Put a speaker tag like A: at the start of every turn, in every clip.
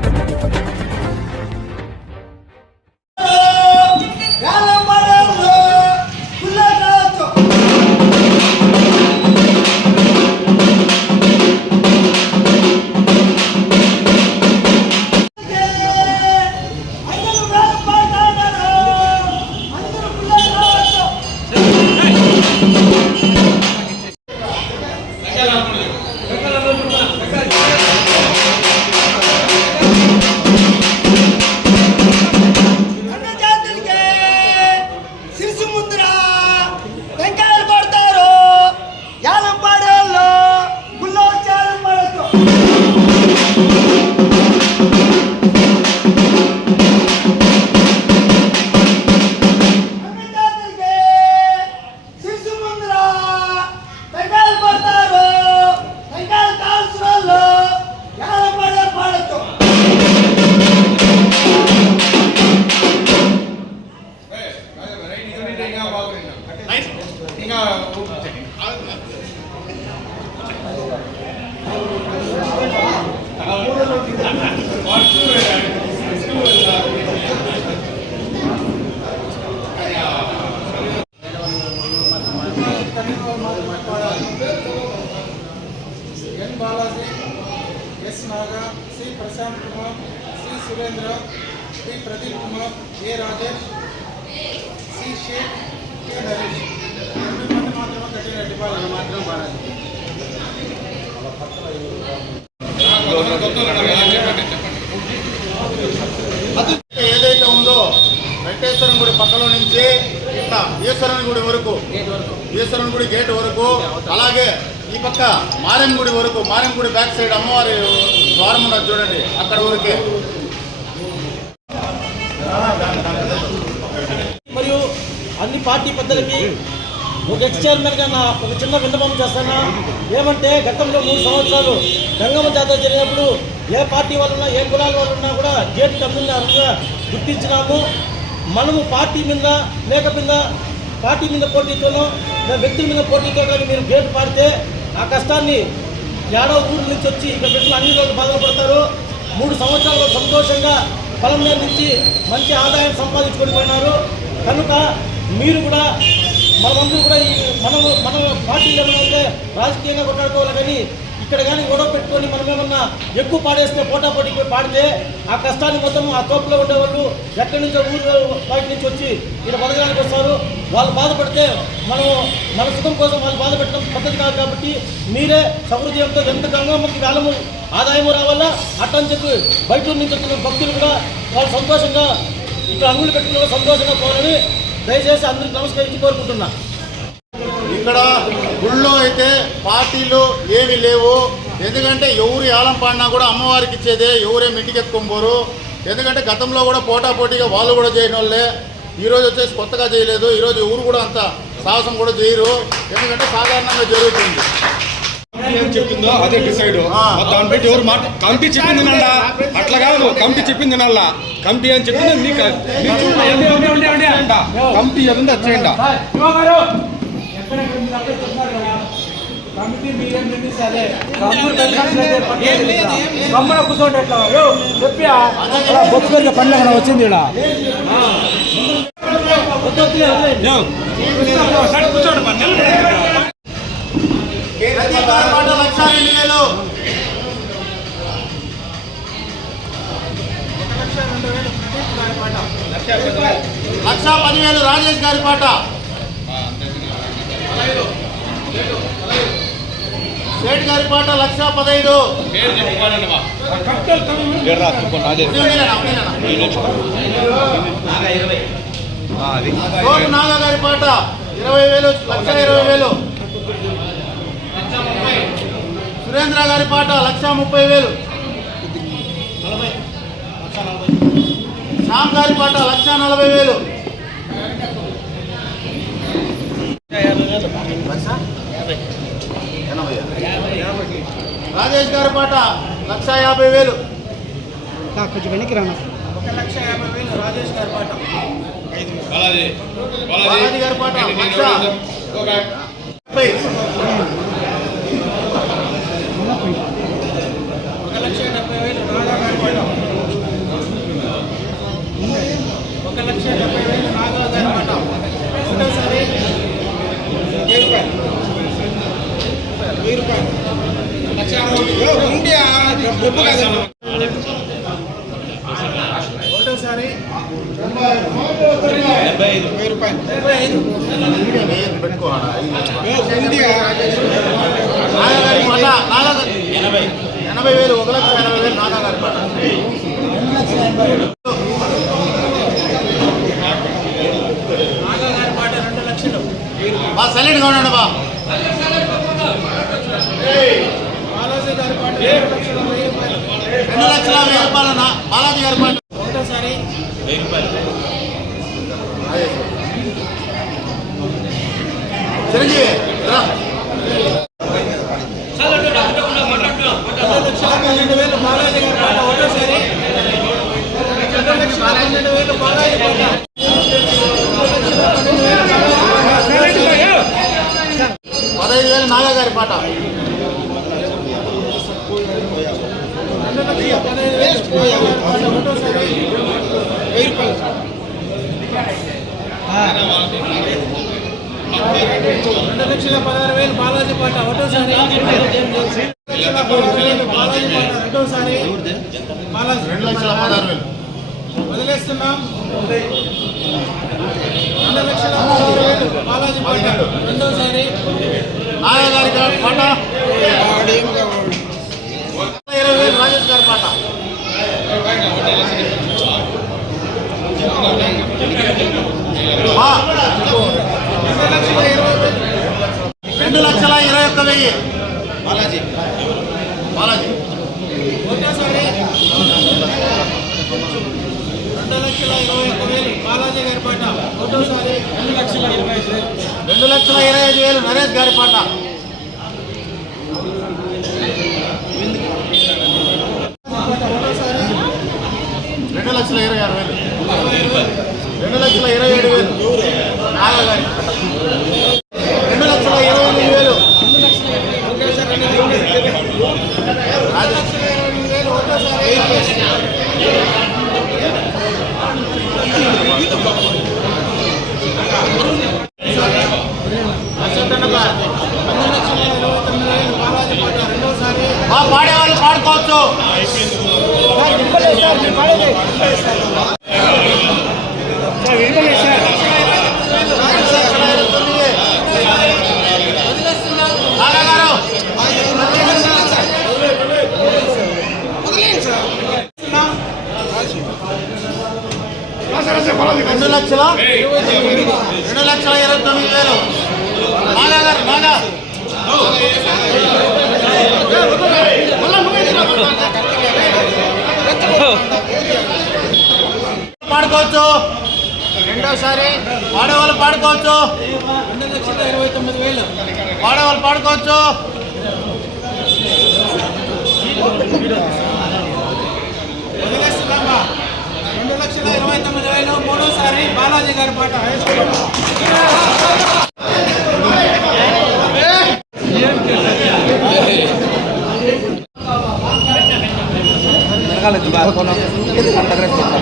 A: Thank you. C Surendra Pradeep Kumar A Rajesh C Shaik K Naresh. మంది మాత్రమే కట్టిన రెడ్డిపాలెం మాత్రం బాగా ఏదైతే ఉందో వెంకటేశ్వరం గుడి పక్కలో నుంచి ఇట్లా ఈశ్వరుని గుడి వరకు ఈశ్వరుని గుడి గేట్ వరకు అలాగే ఈ పక్క మారెంగుడి వరకు మారెంగుడి బ్యాక్ సైడ్ అమ్మవారి ద్వారం ఉన్నది చూడండి అక్కడ వరకే.
B: పార్టీ పెద్దలకి ఒక ఎక్స్ చైర్మన్గా నా ఒక చిన్న విన్నపం చేస్తానా? ఏమంటే గతంలో మూడు సంవత్సరాలు గంగమ్మ జాతర జరిగినప్పుడు ఏ పార్టీ వాళ్ళున్నా ఏ కులాల వాళ్ళు ఉన్నా కూడా గేట్ కమ్మినారుగా గుర్తించినాము. మనము పార్టీ మీద లేక మీద పార్టీ మీద పోటీతోనో లేదా వ్యక్తుల మీద పోటీతో కానీ మీరు గేట్ పాడితే ఆ కష్టాన్ని ఏడో ఊరు నుంచి వచ్చి ఇక్కడ బిడ్డలు అన్ని రోజులు బాధపడతారు మూడు సంవత్సరాలు సంతోషంగా పొలం మీద నుంచి మంచి ఆదాయం సంపాదించుకొని పోయినారు. కనుక మీరు కూడా మనమందరూ కూడా ఈ మనం మన పార్టీలు ఏమైనా రాజకీయంగా కొట్లాడుకోవాలి కానీ ఇక్కడ కానీ గొడవ పెట్టుకొని మనం ఏమన్నా ఎక్కువ పాడేస్తే పోటా పోటీకి పాడితే ఆ కష్టాన్ని మొత్తం ఆ తోపులో ఉండేవాళ్ళు ఎక్కడి నుంచో ఊరు బయట నుంచి వచ్చి ఇక్కడ బతకడానికి వస్తారు. వాళ్ళు బాధపడితే మనం మన సుఖం కోసం వాళ్ళు బాధపెట్టడం పద్ధతి కాదు కాబట్టి మీరే సహృదయంతో ఎంత గంగమ్మకి వేలము ఆదాయము రావాలా? అట్టని చెప్పి బయట నుంచి వచ్చిన భక్తులు కూడా వాళ్ళు సంతోషంగా ఇక్కడ అంగులు పెట్టుకుని సంతోషంగా పోవాలని దయచేసి అందరికి నమస్కరించి కోరుకుంటున్నా.
A: ఇక్కడ గుళ్ళో అయితే పార్టీలు ఏవి లేవు. ఎందుకంటే ఎవరు ఏలం పాడినా కూడా అమ్మవారికి ఇచ్చేదే ఎవరే మిట్టికెత్తుకొని ఎందుకంటే గతంలో కూడా పోటా పోటీగా వాళ్ళు కూడా చేయని వాళ్ళే ఈరోజు వచ్చేసి కొత్తగా చేయలేదు. ఈరోజు ఊరు కూడా అంత సాహసం కూడా చేయరు. ఎందుకంటే సాధారణంగా జరుగుతుంది.
C: ఏం చెప్పిందో అదే డిసైడ్. దాన్ని బట్టి ఎవరు మాట కమిటీ చెప్పింది నల్లా. అట్లా కాదు కమిటీ చెప్పింది నల్లా. కమిటీ అని చెప్పింది మీకు కమిటీ ఏదంటే అది చేయండి
B: కమిటీ మీరేం నిర్ణయిస్తే గమ్మన కూర్చోండి ఎట్లా చెప్పా అక్కడ వచ్చింది ఇక్కడ
A: ప్రతి లక్ష రెండు వేలు లక్ష పదివేలు రాజేష్ గారి పాట. సేట్ గారి పాట లక్ష పదహైదు నాగ గారి పాట ఇరవై వేలు లక్ష ఇరవై వేలు. సురేంద్ర గారి పాట లక్ష ముప్పై వేలు. శ్యామ్ గారి పాట లక్ష నలభై వేలు. రాజేష్ గారి పాట లక్ష యాభై వేలు.
B: కొంచెం వెనక్కి రానా?
A: ఒక లక్ష యాభై వేలు రాజేష్ గారి పాట.
C: బాలాజీ
A: గారి పాట లక్ష ముప్పై. ఒక లక్ష డెబ్బై వేలు రాజా గారి పాట
D: ఒకటోసారి
A: నాగగారి ఎనభై వేలు ఒక లక్ష ఎనభై వేలు నాగగారి పాట
D: పాట రెండు లక్షలు.
A: బా సైలెంట్గా ఉండండి బా.
D: బాలాజీ గారి పాట రెండు లక్షల వెయ్యి రూపాయలు
A: రెండు లక్షల వెయ్యి రూపాయలన్న బాలాజీ గారి
D: ఒకటోసారి.
A: చిరంజీవి
D: బాలాజీ గారి పాట ఒకటోసారి. పన్నెండు వేలు బాలాజీ పాట.
A: పదహైదు వేలు నాగగారి పాట.
D: రెండు లక్షల పదహారు వేలు బాలాజీ పాట. ఒకటోసారి బాలాజీ పాట. రెండోసారి. బాలాజీ
A: రెండు లక్షల పదహారు వేలు
D: వదిలేస్తున్నాం రెండు లక్షల పదహారు వేలు బాలాజీ పాట. రెండోసారి
A: నాగగారి గా- పాట ఇరవై వేలు రాజేష్ గారి పాట బా. రెండు లక్షల ఇరవై ఒక్క వెయ్యి బాలాజీ బాలాజీ
D: ఒకటోసారి రెండు లక్షల ఇరవై ఒక్క వేలు బాలాజీ గారి పాట ఒకటోసారి రెండు లక్షల ఇరవై ఐదు వేలు.
A: రెండు లక్షల ఇరవై ఐదు వేలు నరేష్ గారి పాట.
D: పాట ఒకటోసారి
A: రెండు లక్షల ఇరవై ఆరు వేలు. రెండు లక్షల ఇరవై ఏడు వేలు నాగ గారి పాట రెండు లక్షల ఇరవై ఎనిమిది వేలు
D: ఒకేసారి రెండు
A: రాజేష్
D: లక్షల ఇరవై ఎనిమిది వేలు ఒకటోసారి
A: అశ్వత్థనప్ప.
D: రెండు లక్షల ఇరవై తొమ్మిది వేలు బాలాజీ పాట రెండోసారి
A: వాళ్ళు పాడుకోవచ్చు రెండు లక్షల రెండు లక్షల ఇరవై తొమ్మిది వేలు. నాగా గారు నాగా పాడుకోవచ్చు. రెండోసారి పాడేవాళ్ళు పాడుకోవచ్చు.
D: రెండు ఇరవై తొమ్మిది వేలు
A: పాడేవాళ్ళు పాడుకోవచ్చు
D: వదిలేస్తున్నామా రెండు లక్షల ఇరవై తొమ్మిది వేలు. మూడోసారి బాలాజీ గారి పాట.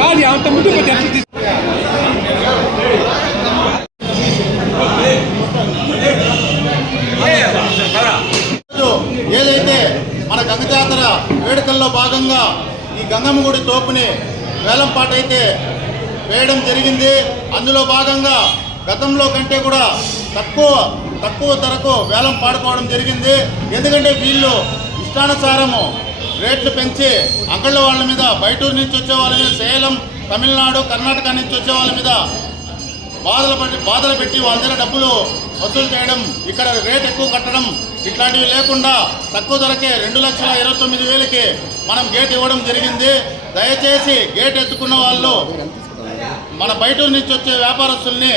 E: కాదు. అంత ముందు
A: ఈరోజు ఏదైతే మన గంగ జాతర వేడుకల్లో భాగంగా ఈ గంగమ్మ గుడి తోపుని వేలంపాట అయితే వేయడం జరిగింది. అందులో భాగంగా గతంలో కంటే కూడా తక్కువ తక్కువ ధరకు వేలం పాడుకోవడం జరిగింది. ఎందుకంటే వీళ్ళు ఇష్టానుసారము రేట్లు పెంచి అంగళ్ళ వాళ్ళ మీద బయటూరు నుంచి వచ్చే వాళ్ళ మీద సేలం తమిళనాడు కర్ణాటక నుంచి వచ్చే వాళ్ళ మీద బాధలు పెట్టి బాధలు పెట్టి వాళ్ళ దగ్గర డబ్బులు వసూలు చేయడం ఇక్కడ రేట్ ఎక్కువ కట్టడం ఇట్లాంటివి లేకుండా తక్కువ ధరకే రెండు లక్షల ఇరవై తొమ్మిది వేలకి మనం గేట్ ఇవ్వడం జరిగింది. దయచేసి గేట్ ఎత్తుకున్న వాళ్ళు మన బయట నుంచి వచ్చే వ్యాపారస్తుల్ని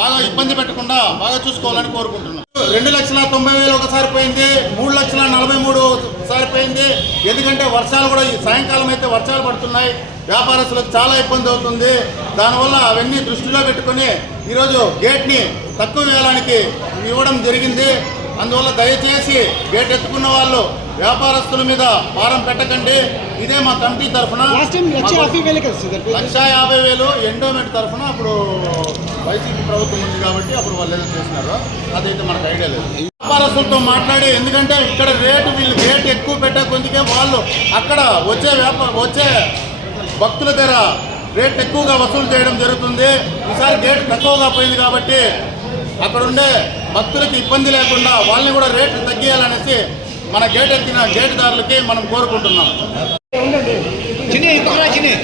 A: బాగా ఇబ్బంది పెట్టకుండా బాగా చూసుకోవాలని కోరుకుంటున్నాం. రెండు లక్షల తొంభై వేలు ఒకసారి పోయింది మూడు లక్షల నలభై మూడు ఒకసారి పోయింది. ఎందుకంటే వర్షాలు కూడా ఈ సాయంకాలం అయితే వర్షాలు పడుతున్నాయి. వ్యాపారస్తులకు చాలా ఇబ్బంది అవుతుంది. దానివల్ల అవన్నీ దృష్టిలో పెట్టుకొని ఈరోజు గేట్ని తక్కువ వేలానికి ఇవ్వడం జరిగింది. అందువల్ల దయచేసి గేట్ ఎత్తుకున్న వాళ్ళు వ్యాపారస్తుల మీద భారం పెట్టకండి. ఇదే మా కమిటీ తరఫున లక్ష యాభై వేలు ఎండోమెంట్ తరఫున అప్పుడు వైసీపీ ప్రభుత్వం ఉంది కాబట్టి అప్పుడు వాళ్ళు ఏదో చేసినారు అదైతే మనకు ఐడియా లేదు. వ్యాపారస్తులతో మాట్లాడి ఎందుకంటే ఇక్కడ రేటు వీళ్ళు రేటు ఎక్కువ పెట్టే కొద్దికే వాళ్ళు అక్కడ వచ్చే వ్యాపార వచ్చే భక్తుల దగ్గర రేట్ ఎక్కువగా వసూలు చేయడం జరుగుతుంది. ఈసారి గేట్ తక్కువగా పోయింది కాబట్టి అక్కడ ఉండే భక్తులకి ఇబ్బంది లేకుండా వాళ్ళని కూడా రేట్లు తగ్గియాలనేసి మన గేట్ ఎత్తిన గేటుదారులకి మనం కోరుకుంటున్నాం.
F: చిన్ని.